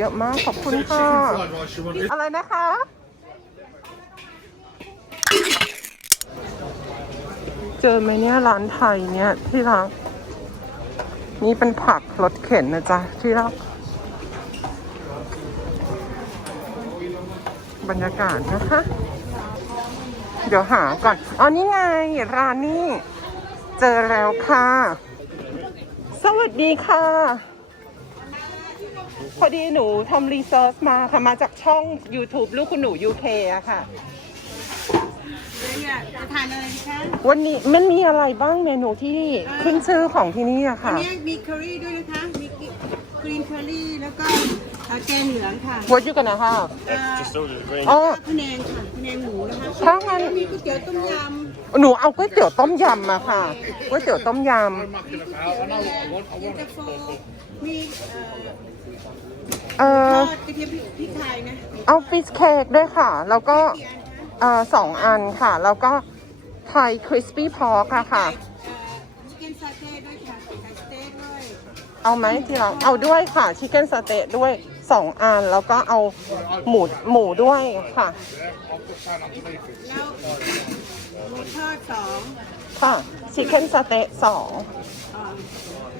เยอะมาก ขอบคุณค่ะ อะไรนะคะ เจอไหมเนี่ยร้านไทยเนี่ยที่รักนี่เป็นผักรถเข็นนะจ๊ะ ที่รักบรรยากาศนะคะ เดี๋ยวหาก่อนอ๋อนี่ไง ร้านนี้ เจอแล้วค่ะ สวัสดีค่ะ พอดีหนูทำรีเสิร์ชมาค่ะ มาจากช่อง YouTube ลูกคุณหนู UK อะค่ะ เนี่ยจะทานอะไรดีคะวันนี้มันมีอะไรบ้างเมนูที่ขึ้นชื่อของที่นี่อะอันค่ะ นี้มีเคอรี่ด้วยนะคะ มีกรีนเคอรี่แล้วก็เอ่อแกงเหลืองค่ะ What you gonna have เอ่อ Just ordered the green. อ๋อ พะแนงค่ะพะแนงหมูนะคะถ้างั้นมีก๋วยเตี๋ยวต้มยหนูเอาก๋วยเตี๋ยวต้มยำมาค่ะก๋วยเตี๋ยวต้มยำเย็นตาโฟมีเอ่อำ เอ่อทอดกระเทียมพริกไทยนะเอาฟิชเค้กด้วยค่ะ แล้วก็กี่อันคะเอ่อสองอันค่ะ แล้วก็ไทยคริสปี้พอร์กอะค่ะ ชิคเก้นซาเต้ด้วยค่ะไก่สเต๊กด้วยเอาไหมที่เราเอาด้วยค่ะชิคเก้นสเต๊ะด้วยสองอัน แล้วก็เอาหมูหมูด้วยค่ะ แล้วหมูทอดสองค่ะชิคเก้นสเต๊ะสองอ่า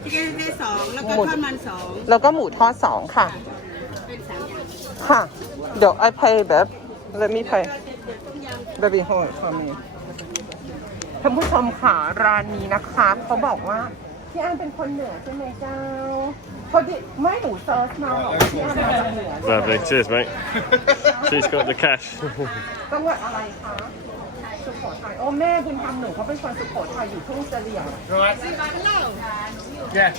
ชิคเก้นซาเต้สองแล้วก็หมู ทอดมันสองแล้วก็หมูทอดสองค่ะ ค่ะ เดี๋ยว I pay แบบ let me pay ต้มยำ baby hold for me ท่านผู้ชมค่ะร้านนี้นะคะเขาบอกว่าพี่อันเป็นคนเหนือใช่ไหมเจ้าพอดีไม่หนูเซิร์ชมาบอกว่าพี่อันมาจากเหนือ Lovely. Cheers, mate. She's got the cash. จังหวัดอะไรคะสุโขทัยโอ้แม่บุญธรรมหนูเขาเป็นคนสุโขทัยอยู่ทุ่งเสลี่ยม Yeah.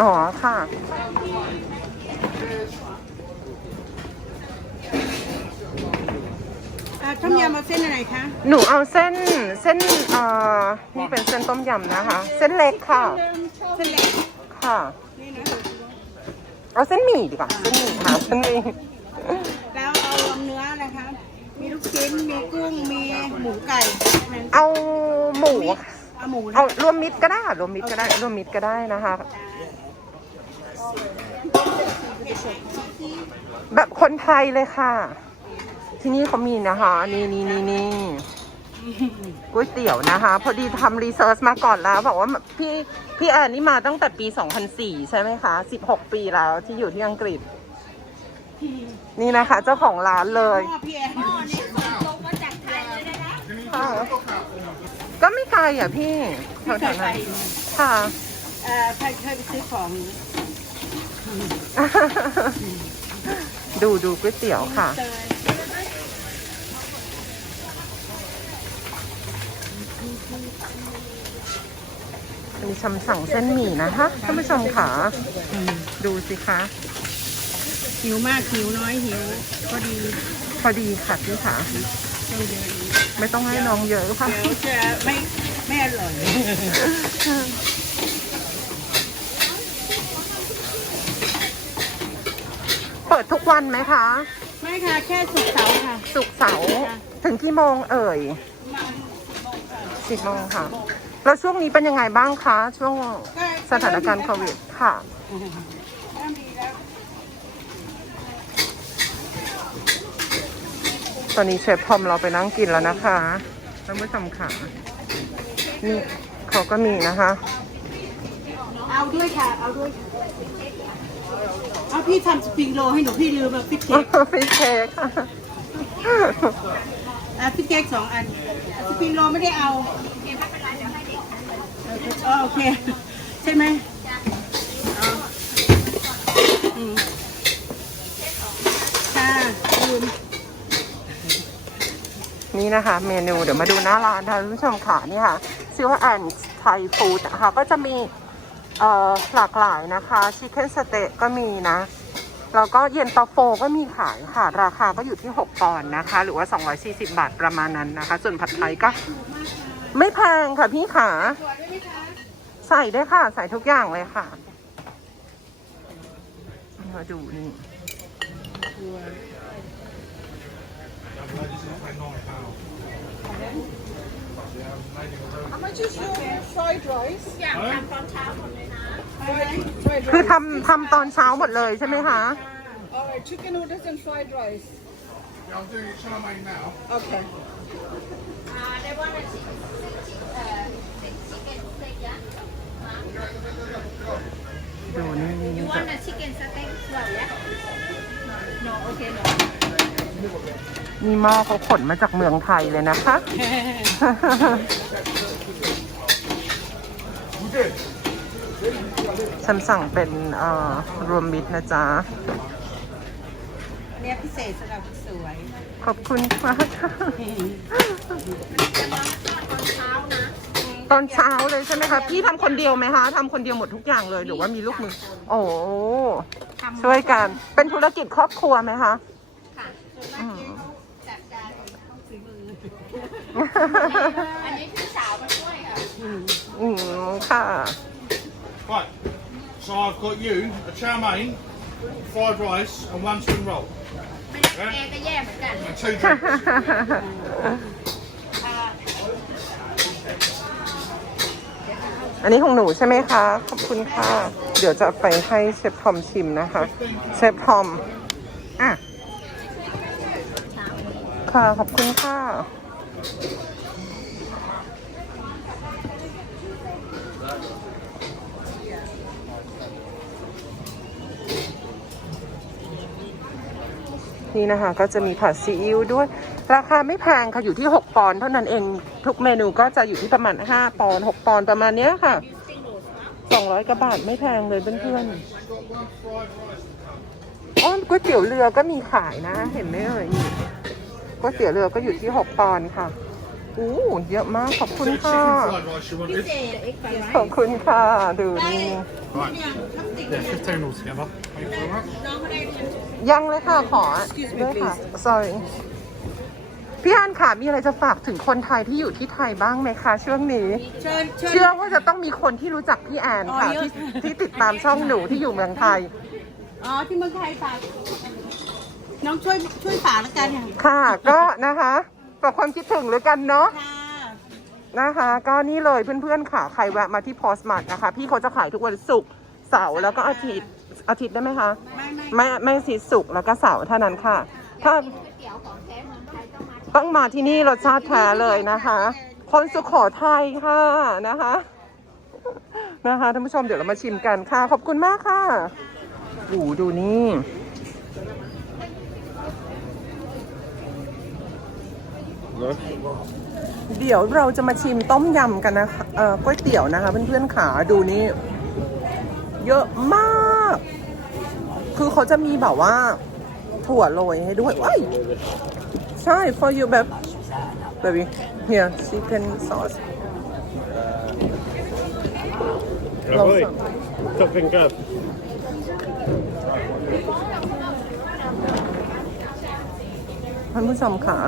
อ๋อค่ะ อ่าต้มยำเอาเส้นอะไรคะหนูเอาเส้นเส้นเอ่อนี่เป็นเส้นต้มยำนะคะ เส้นเล็กค่ะ เส้นเล็กค่ะ นี่นะเอาเส้นหมี่ดีกว่า เส้นหมี่ค่ะเส้นหมี่แล้วเอารวมเนื้ออะไรคะมีลูกชิ้นมีกุ้งมีหมูไก่นั้นเอาหมูเอาหมูนะเอารวมมิตรก็ได้ค่ะรวมมิตรก็ได้รวมมิตรก็ได้นะคะ แบบคนไทยเลยค่ะ ที่นี่เขามีนะคะ นี่นี่นี่นี่ก๋วยเตี๋ยวนะคะ พอดีทำรีเสิร์ชมาก่อนแล้ว บอกว่าพี่พี่แอนนี่มาตั้งแต่ปี 2004 ใช่ไหมคะ 16 ปีแล้วที่อยู่ที่อังกฤษ นี่นะคะ เจ้าของร้านเลยพ่อพี่แอนค่ะก็ไม่ไกลอะพี่แถเคยวๆไปนั้นค่ะเอ่อเคยเคยไปซื้อของ ดูดูก๋วยเตี๋ยวค่ะเตยมีชำสั่งเส้นหมี่นะคะท่านผู้ชมค่ะ ดูสิคะ หิวมากหิวน้อยหิวพอดี พอดีค่ะพี่ค่ะต้องเยอะอีกไม่ต้องให้น้องเยอะค่ะ เดี๋ยวจะไม่ไม่อร่อย เปิดทุกวันไหมคะ ไม่ค่ะ แค่สุกร์เสาร์ค่ะ สุกร์เสาร์ถึงกี่โมงเอ่ยสิบโมงค่ะ แล้วช่วงนี้เป็นยังไงบ้างคะ ช่วงสถานการณ์โควิดค่ะเริ่มดีแล้วตอนนี้เชฟทอมเราไปนั่งกินแล้วนะคะท่านผู้ชมค่ะนี่เขาก็มีนะคะ เอาด้วยค่ะ เอาด้วยค่ะ เอาพี่ทำสปริงโรลให้หนูพี่ลืมแบบฟิตเค้กฟิชเค้กค่ะอะฟิตเค้กสองอันสปริงโรลไม่ได้เอาอ๋อโอเค ใช่ไหมอ๋ออืมค่ะลืม นี่นะคะเมนูเดี๋ยวมาดูหน้าร้านค่ะท่านผู้ชมค่ะนี่ค่ะชื่อว่าแอนไทยฟู้ดนะคะก็จะมี เอ่อหลากหลายนะคะชิคเก้นสเต๊ะก็มีนะ แล้วก็เย็นตาโฟก็มีขายค่ะ ราคาก็อยู่ที่ 6ปอนด์นะคะ หรือว่า 240 บาทประมาณนั้นนะคะ ส่วนผัดไทยก็ไม่แพงค่ะพี่ขาตัวด้วยไหมคะใส่ได้ค่ะ ใส่ทุกอย่างเลยค่ะมาดูนี่ How much is your fried rice? Yeah, ทำต คือทำทำตอนเช้าหมดเลยใช่ไหมคะ Alright, chicken noodles and fried rice. Yeah, I'm doing it chow mein now. Okay. they want a chicken, uh, chicken steak, yeah? ดูนี่ You want a chicken steak as well, yeah? No, okay, no. นี่หม้อเขาขนมาจากเมืองไทยเลยนะคะ ฉันสั่งเป็นเอ่อรวมมิตรนะจ๊ะ เนี่ยพิเศษสำหรับคนสวยขอบคุณมากค่ะตอนเช้าเลยใช่ไหมคะ พี่ทำคนเดียวไหมคะทำคนเดียวหมดทุกอย่างเลยหรือว่ามีลูกมือ โอ้ช่วยกัน เป็นธุรกิจครอบครัวไหมคะ ค่ะส่วนมากเจ๊เขาจัดการเองต้องซื้อมือ อันนี้พี่สาวมาช่วยค่ะ อืมค่ะ Right. So I've got you a chow mein, fried rice, and one spring roll. ไม่แกก็แย่เหมือนกัน And two drinks. อันนี้ของหนูใช่ไหมคะ ขอบคุณค่ะ เดี๋ยวจะไปให้เชฟทอมชิมนะคะ เชฟทอม อะ ค่ะ ขอบคุณค่ะ นี่นะคะ ก็จะมีผัดซีอิ๊วด้วย ราคาไม่แพงค่ะอยู่ที่ 6 ปอนด์เท่านั้นเองทุกเมนูก็จะอยู่ที่ประมาณ 5 ปอนด์6ปอนด์ประมาณเนี้ยค่ะ 200กว่าบาทไม่แพงเลยเพื่อนๆอ๋อก๋วยเตี๋ยวเรือก็มีขายนะ เห็นไหมเอ่ยก๋วยเตี๋ยวเรือก็อยู่ที่ 6 ปอนด์ค่ะ อู้เยอะมากขอบคุณ Two ค่ะ chicken fried rice you wanted. ขอบคุณค่ะ ดูนี่ Right. Yeah, 15 altogether. Thank you very much. ยังเลยค่ะ ขอด้วยค่ะ sorry พี่อันค่ะ มีอะไรจะฝากถึงคนไทยที่อยู่ที่ไทยบ้างไหมคะช่วงนี้ เชิญเชิญ เชื่อว่าจะต้องมีคนที่รู้จักพี่แอนค่ะ อ๋อเยอะ ที่ที่ติดตามช่องหนูที่อยู่เมืองไทย อ๋อ ที่เมืองไทยฝาก น้องช่วยช่วยฝากแล้วกันค่ะ ค่ะ ก็นะคะ ฝากความคิดถึงเลยกันเนาะค่ะนะคะ ก็นี่เลยเพื่อนๆค่ะใครแวะมาที่พอสมาร์ทนะคะ พี่เขาจะขายทุกวันศุกร์เสาร์แล้วก็อาทิตย์อาทิตย์ได้ไหมคะ ไม่ไม่ไม่ไม่สิศุกร์แล้วก็เสาร์เท่านั้นค่ะ ถ้าก๋วยเตี๋ยวของแท้เมืองไทยต้องมาที่ต้องมาที่นี่รสชาติแท้เลยนะคะ คนสุโขทัยค่ะนะคะนะคะท่านผู้ชมเดี๋ยวเรามาชิมกันค่ะ ขอบคุณมากค่ะโอ้โห ดูนี่ No? เดี๋ยวเราจะมาชิมต้มยำกันนะคะเอ่อก๋วยเตี๋ยวนะคะเพื่อนๆขาดูนี่เยอะมาก คือเขาจะมีแบบว่า ถั่วโรยให้ด้วยว้ายใช่ for you แบบ baby here chicken sauce Ahoy. Top and grab. ท่านผู้ชมค่ะ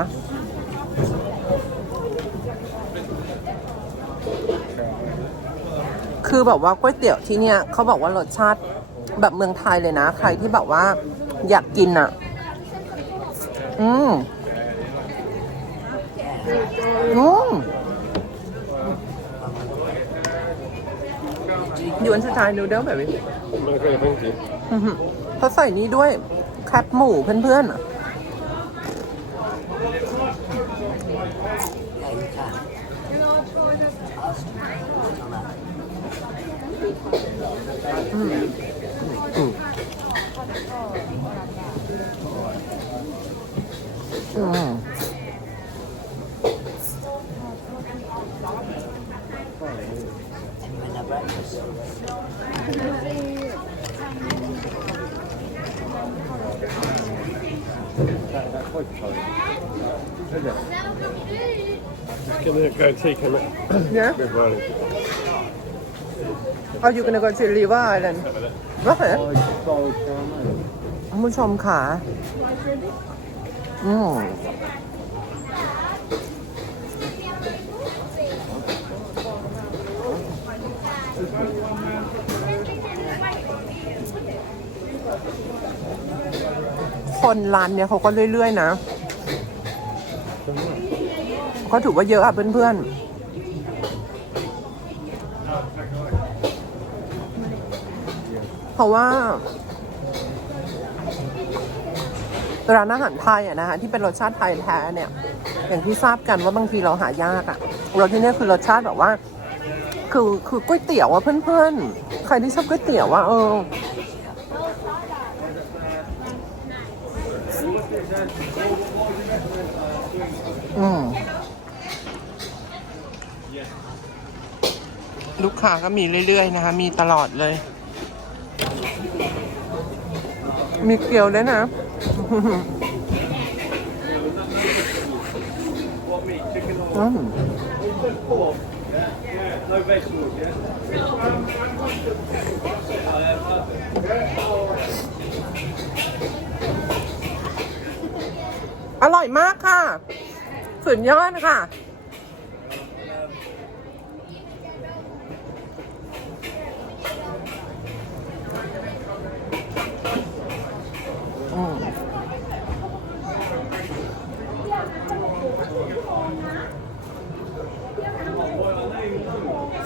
คือแบบว่าก๋วยเตี๋ยวที่เนี่ยเขาบอกว่ารสชาติแบบเมืองไทยเลยนะ ใครที่แบบว่าอยากกินอะ อืมอืมยวนสไตล์นูเดิลแบบนี้ Okay, thank you. อื้อหือเขาใส่นี้ด้วยแคบหมูเพื่อนๆอะ อืมอืมอืม Can we go tea, can it? Yeah. Good morning. Are you gonna go to River Island ว่าเหรอคุณผู้ชมค่ะอืมคนร้านเนี่ยเขาก็เรื่อย ๆ นะ ก็ถือว่าเยอะอะเพื่อน ๆ ราะว่า ร้านอาหารไทยอะนะคะที่เป็นรสชาติไทยแท้เนี่ย อย่างที่ทราบกันว่าบางทีเราหายากอะรสที่นี่คือรสชาติแบบว่า คือคือก๋วยเตี๋ยวอะเพื่อนๆ ใครที่ชอบก๋วยเตี๋ยวอะเออลูกค้าก็มีเรื่อยๆนะคะ มีตลอดเลย มีเกี๊ยวด้วยนะ อืมอร่อยมากค่ะ สุดยอดค่ะ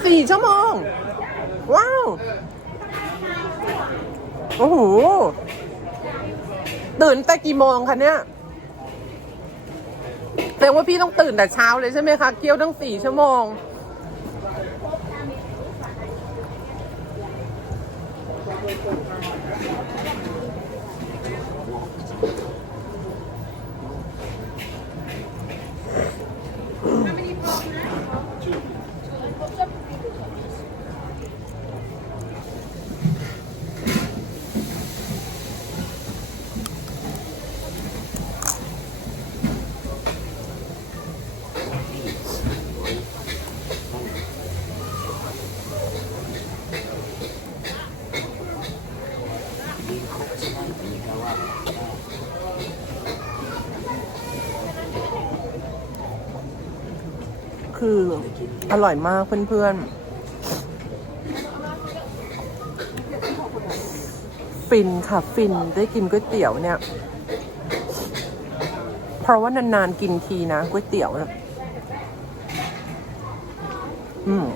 สี่ชั่วโมง ว้าว โอ้โห ตื่นแต่กี่โมงคะเนี่ยแสดงว่าพี่ต้องตื่นแต่เช้าเลยใช่ไหมคะเกี่ยวตั้งสี่ชั่วโมง คือ อร่อยมากเพื่อนๆ ฟินค่ะ ฟินได้กินก๋วยเตี๋ยวเนี่ย เพราะว่านานๆกินทีนะก๋วยเตี๋ยวนะอืม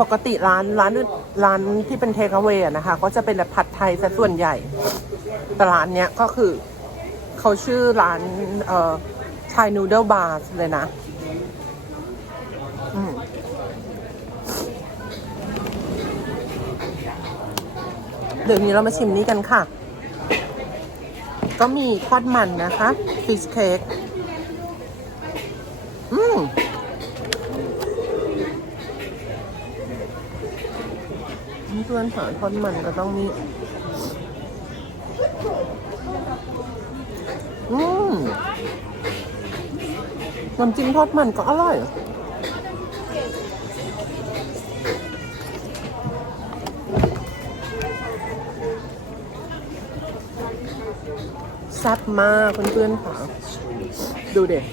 ปกติร้านร้านร้านที่เป็นเทค e เว a y นะคะ ก็จะเป็นแบบผัดไทยซะส่วนใหญ่แต่ร้านเนี้ยก็คือ เขาชื่อร้านเอ่อชายนูเดิลบาร์เลยนะเดี๋ยวนี้เรามาชิมนี้กันค่ะ ก็มีทอดมันนะคะฟิชเค้กอืมเพื่อนหาทอดมันก็ต้องมี น้ำจิ้มทอดมันก็อร่อย แซ่บมากเพื่อนๆค่ะ ดูเด็ด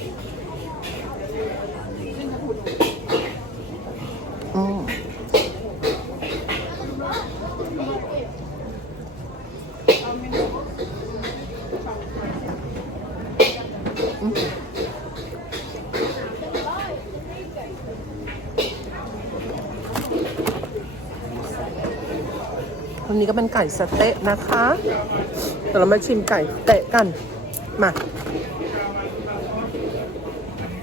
ก็เป็นไก่สเต๊ะนะคะ เดี๋ยวเรามาชิมไก่เตะกัน มา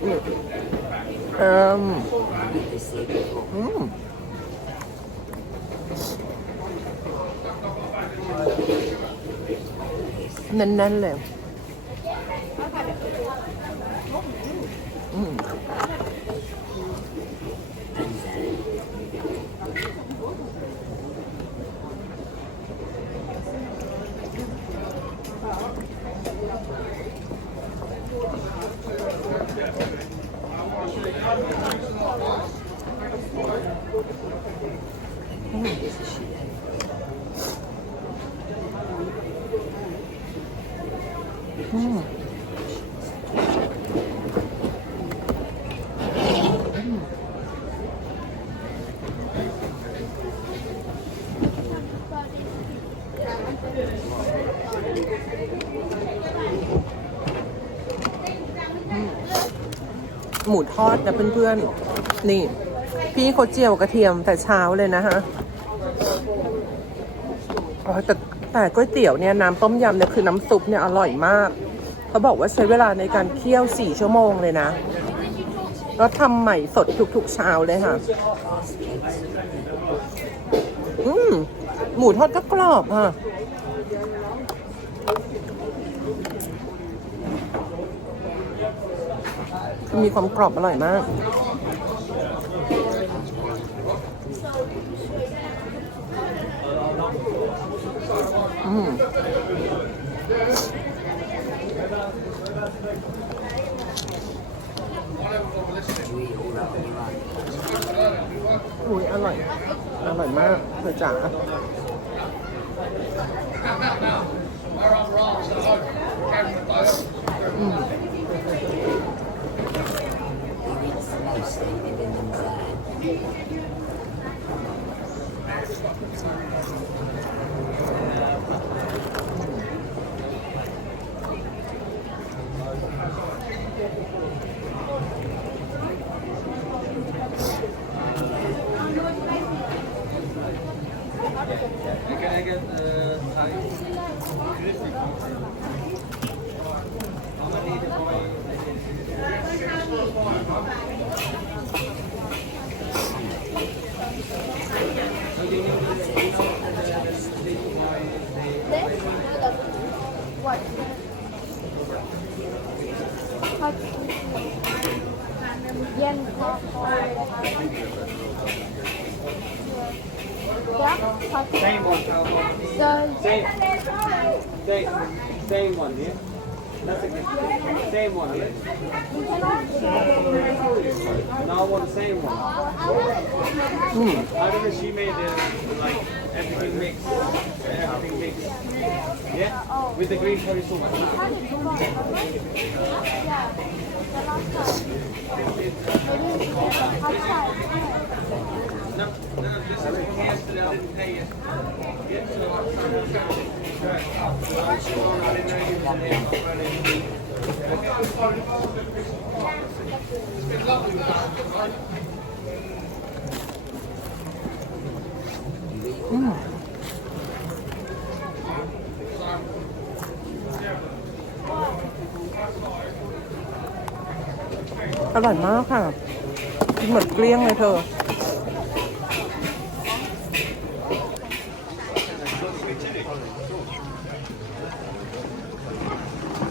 อืมเอิมอืมแน่นๆเลยอืม หมูทอดนะเพื่อนๆ นี่ พี่เขาเจียวกระเทียมแต่เช้าเลยนะฮะแต่แต่ก๋วยเตี๋ยวเนี่ยน้ำต้มยำเนี่ยคือน้ำซุปเนี่ยอร่อยมาก เขาบอกว่าใช้เวลาในการเคี่ยวสี่ชั่วโมงเลยนะ แล้วทำใหม่สดทุกๆเช้าเลยค่ะ อืมหมูทอดก็กรอบค่ะ มีความกรอบอร่อยมาก อืมอุ้ยอร่อย อร่อยมากเธอจ๋าอืม Thank you. Same one. Same, same, same one, yeah? Good Same one, yeah? Now one, same one. I remember she made uh, like everything mixed. Everything mixed. Yeah? With the green curry sauce. No, no, this is from yesterday. I didn't pay it. Yeah, so อ ร่อยมากค่ะ กินหมือนเกลี้ยงเลยเธอ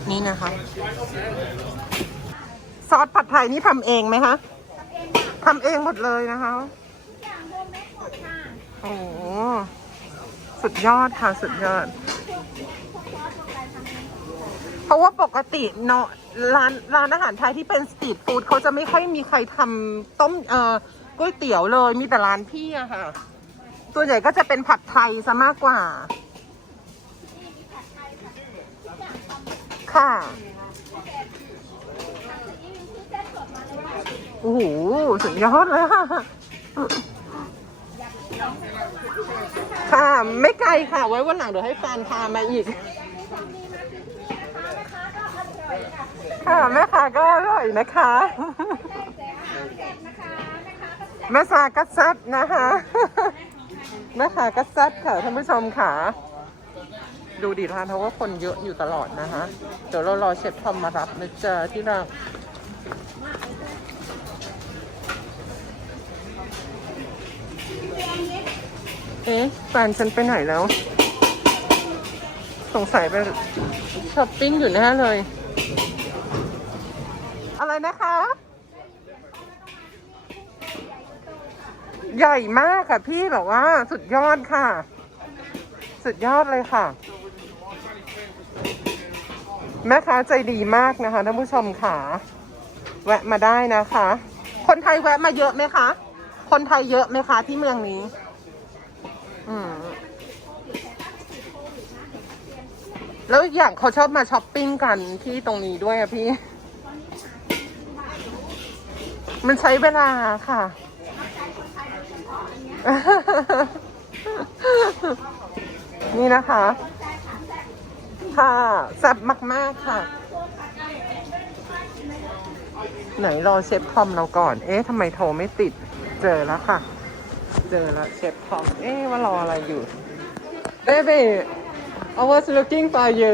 นี่นะคะ ซอสผัดไทยนี่ทำเองไหมคะทำเองหมดเลยนะคะโอ้สุดยอดค่ะ สุดยอด เพราะว่าปกติเนาะ ร้านร้านอาหารไทยที่เป็นสตรีทฟู้ดเขาจะไม่ค่อยมีใครทำต้มเอ่อก๋วยเตี๋ยวเลย มีแต่ร้านพี่อะค่ะ ตัวใหญ่ก็จะเป็นผัดไทยซะมากกว่า ค่ะโอ้โหสุดยอดเลยค่ะ ค่ะ ไม่ไกลค่ะ ไว้วันหลังเดี๋ยวให้แฟนพามาอีก ค่ะแม่ค้าก็อร่อยนะคะ แม่ซากัสซัดนะคะแม่ค้ากัสซัดค่ะท่านผู้ชมค่ะ ดูดิร้านเขาว่าคนเยอะอยู่ตลอดนะคะ เดี๋ยวเรารอเชฟทอมมารับนะจ๊ะที่รักเอ๊ะแฟนฉันไปไหนแล้ว สงสัยไปช้อปปิ้งอยู่แน่เลยอะไร นะคะ ใหญ่มากค่ะพี่แบบว่าสุดยอดค่ะ สุดยอดเลยค่ะ แม่ค้าใจดีมากนะคะท่านผู้ชมค่ะ แวะมาได้นะคะ คนไทยแวะมาเยอะไหมคะ คนไทยเยอะไหมคะที่เมืองนี้ อืมแล้วอีกอย่างเขาชอบมาช้อปปิ้งกันที่ตรงนี้ด้วยอะพี่ มันใช้เวลาค่ะ นี่นะคะ ค่ะแซ่บมาก ๆ ค่ะ ไหนรอเชฟทอมเราก่อน เอ๊ะทำไมโทรไม่ติด เจอแล้วค่ะ เจอแล้วเชฟทอม เอ๊ะว่ารออะไรอยู่ Baby I was looking for you